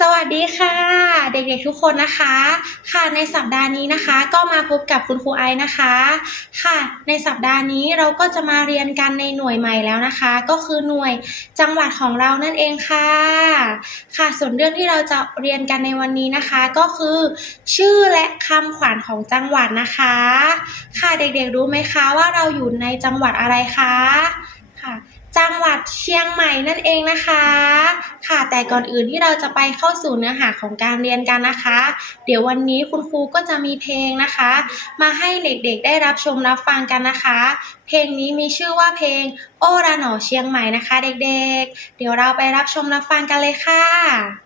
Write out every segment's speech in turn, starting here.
สวัสดีค่ะ เด็กๆทุกคนนะคะ ค่ะในสัปดาห์นี้นะคะ ก็มาพบกับคุณครูไอนะคะ ค่ะ ในสัปดาห์นี้เราก็จะมาเรียนกันในหน่วยใหม่แล้วนะคะ ก็คือหน่วยจังหวัดของเรานั่นเองค่ะ ค่ะส่วนเรื่องที่เราจะเรียนกันในวันนี้นะคะ ก็คือ ชื่อและคำขวัญของจังหวัดนะคะ ค่ะเด็กๆรู้ไหมคะว่าเราอยู่ในจังหวัดอะไรคะค่ะ จังหวัดเชียงใหม่นั่นเองนะคะ ค่ะแต่ก่อนอื่นที่เราจะไปเข้าสู่เนื้อหาของการเรียนกันนะคะ เดี๋ยววันนี้คุณครูก็จะมีเพลงนะคะ มาให้เด็กๆได้รับชมรับฟังกันนะคะ เพลงนี้มีชื่อว่าเพลงโอราหนอเชียงใหม่นะคะ เด็กๆ เดี๋ยวเราไปรับชมรับฟังกันเลยค่ะ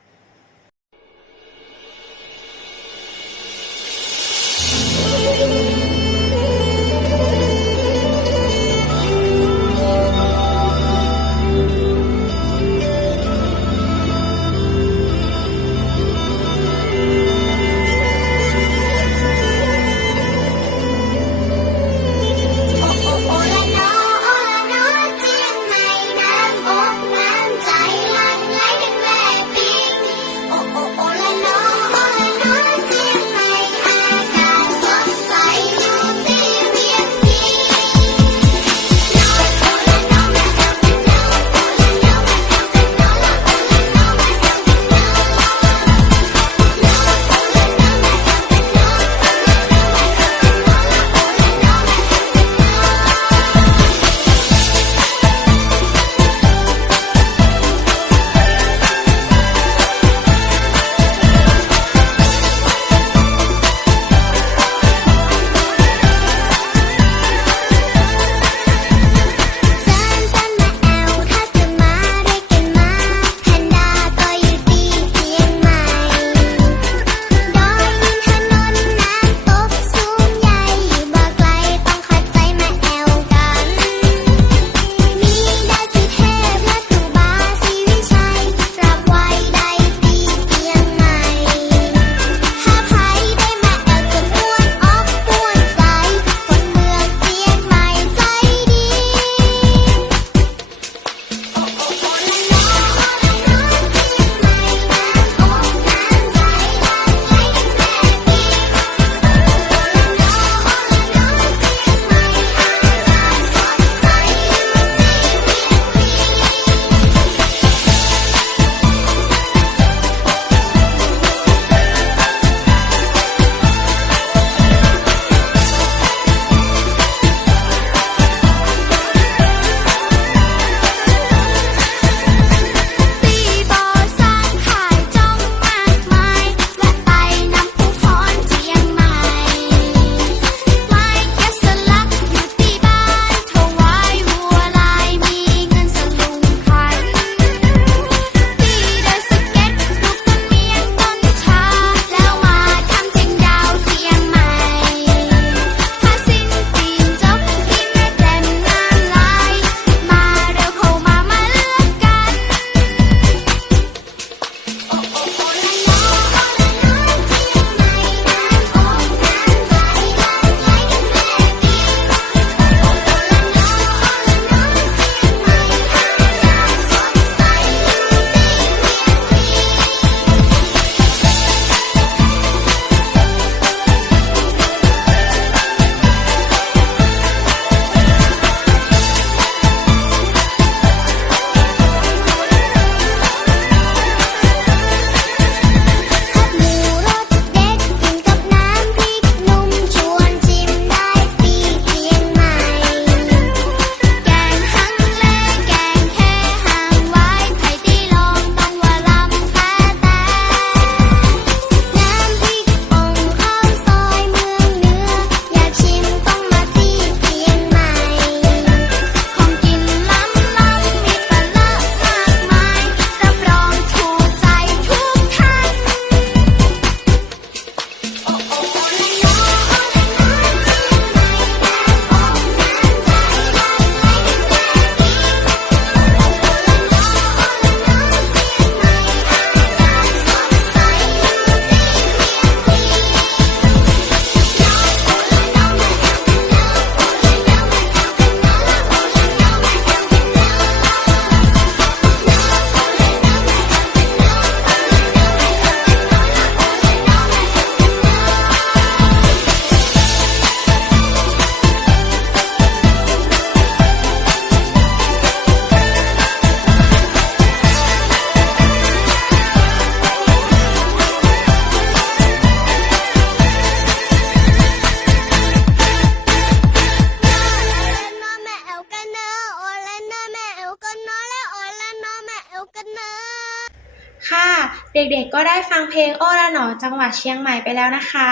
เด็กๆก็ได้ฟังเพลงโอ้ละหนอจังหวัดเชียงใหม่ไปแล้วนะคะ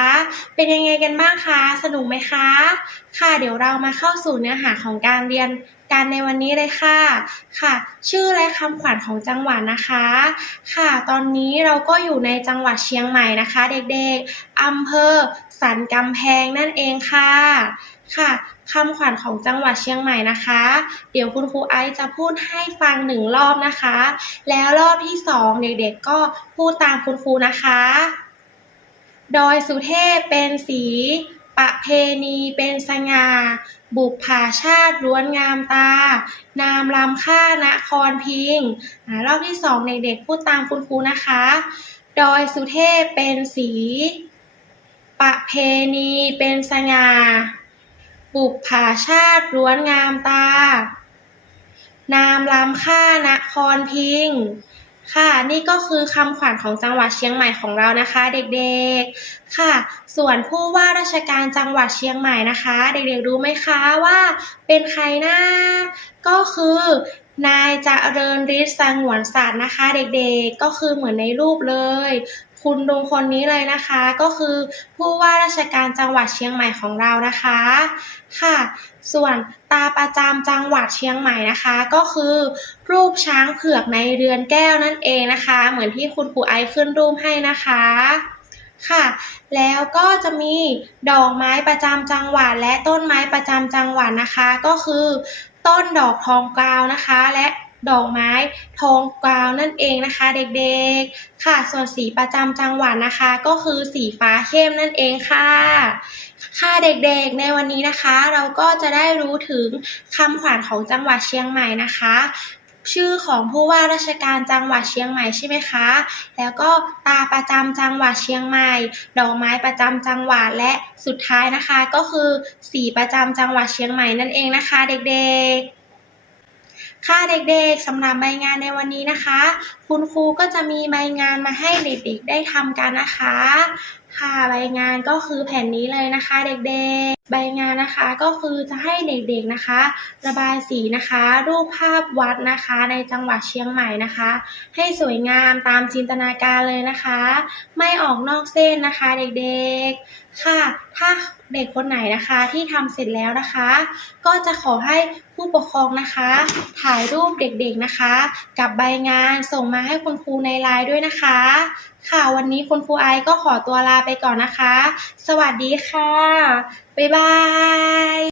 เป็นยังไงกันบ้างคะ สนุกไหมคะ ค่ะเดี๋ยวเรามาเข้าสู่เนื้อหาของการเรียน กันในวันนี้เลยค่ะ ค่ะ ชื่อและคำขวัญของจังหวัดนะคะ ค่ะ ตอนนี้เราก็อยู่ในจังหวัดเชียงใหม่นะคะ เด็กๆอำเภอสันกำแพงนั่นเองค่ะ ค่ะคำขวัญของจังหวัดเชียงใหม่นะคะ เดี๋ยวคุณครูไอซ์จะพูดให้ฟังหนึ่งรอบนะคะ แล้วรอบที่สองเด็กๆก็พูดตามคุณครูนะคะ ดอยสุเทพเป็นสี ประเพณีเป็นสง่า บุพภาชาติล้วนงามตา นามลำค่านครพิงอ่ารอบที่สองเด็กๆพูดตามคุณครูนะคะ ดอยสุเทพเป็นสี ประเพณีเป็นสง่า บุพภาชาติล้วนงามตา นามลำค่านครพิง ค่ะ นี่ก็คือคำขวัญของจังหวัดเชียงใหม่ของเรานะคะ เด็กๆ ค่ะ ส่วนผู้ว่าราชการจังหวัดเชียงใหม่นะคะ เด็กๆรู้ไหมคะว่าเป็นใครนะ ก็คือนายเจริญฤทธิ์สงวนสัตว์นะคะ เด็กๆ ก็คือเหมือนในรูปเลย คุณลุงคนนี้เลยนะคะ ก็คือผู้ว่าราชการจังหวัดเชียงใหม่ของเรานะคะค่ะ ส่วนตาประจำจังหวัดเชียงใหม่นะคะ ก็คือรูปช้างเผือกในเรือนแก้วนั่นเองนะคะ เหมือนที่คุณครูไอขึ้นรูปให้นะคะค่ะ แล้วก็จะมีดอกไม้ประจำจังหวัดและต้นไม้ประจำจังหวัดนะคะ ก็คือ ต้นดอกทองกาวนะคะ และ ดอกไม้ทองกวาวนั่นเองนะคะ เด็กๆ ค่ะ ส่วนสีประจำจังหวัดนะคะ ก็คือสีฟ้าเข้มนั่นเองค่ะค่ะเด็กๆ ในวันนี้นะคะ เราก็จะได้รู้ถึงคำขวัญของจังหวัดเชียงใหม่นะคะ ชื่อของผู้ว่าราชการจังหวัดเชียงใหม่ใช่ไหมคะ แล้วก็ตาประจำจังหวัดเชียงใหม่ ดอกไม้ประจำจังหวัดและสุดท้ายนะคะ ก็คือสีประจำจังหวัดเชียงใหม่นั่นเองนะคะ เด็กๆ ค่ะเด็กๆสำหรับใบงานในวันนี้นะคะ คุณครูก็จะมีใบงานมาให้เด็กๆได้ทำกันนะคะ ค่ะใบงานก็คือแผ่นนี้เลยนะคะ เด็กๆ ใบงานนะคะก็คือจะให้เด็กๆนะคะ ระบายสีนะคะ รูปภาพวัดนะคะ ในจังหวัดเชียงใหม่นะคะ ให้สวยงามตามจินตนาการเลยนะคะ ไม่ออกนอกเส้นนะคะเด็กๆค่ะ ถ้าเด็กคนไหนนะคะที่ทำเสร็จแล้วนะคะ ก็จะขอให้ผู้ปกครองนะคะ ถ่ายรูปเด็กๆนะคะ กับใบงานส่งมาให้คุณครูในไลน์ด้วยนะคะ ค่ะวันนี้คุณครูไอซ์ก็ขอตัวลาไปก่อนนะคะ สวัสดีค่ะ บ๊ายบาย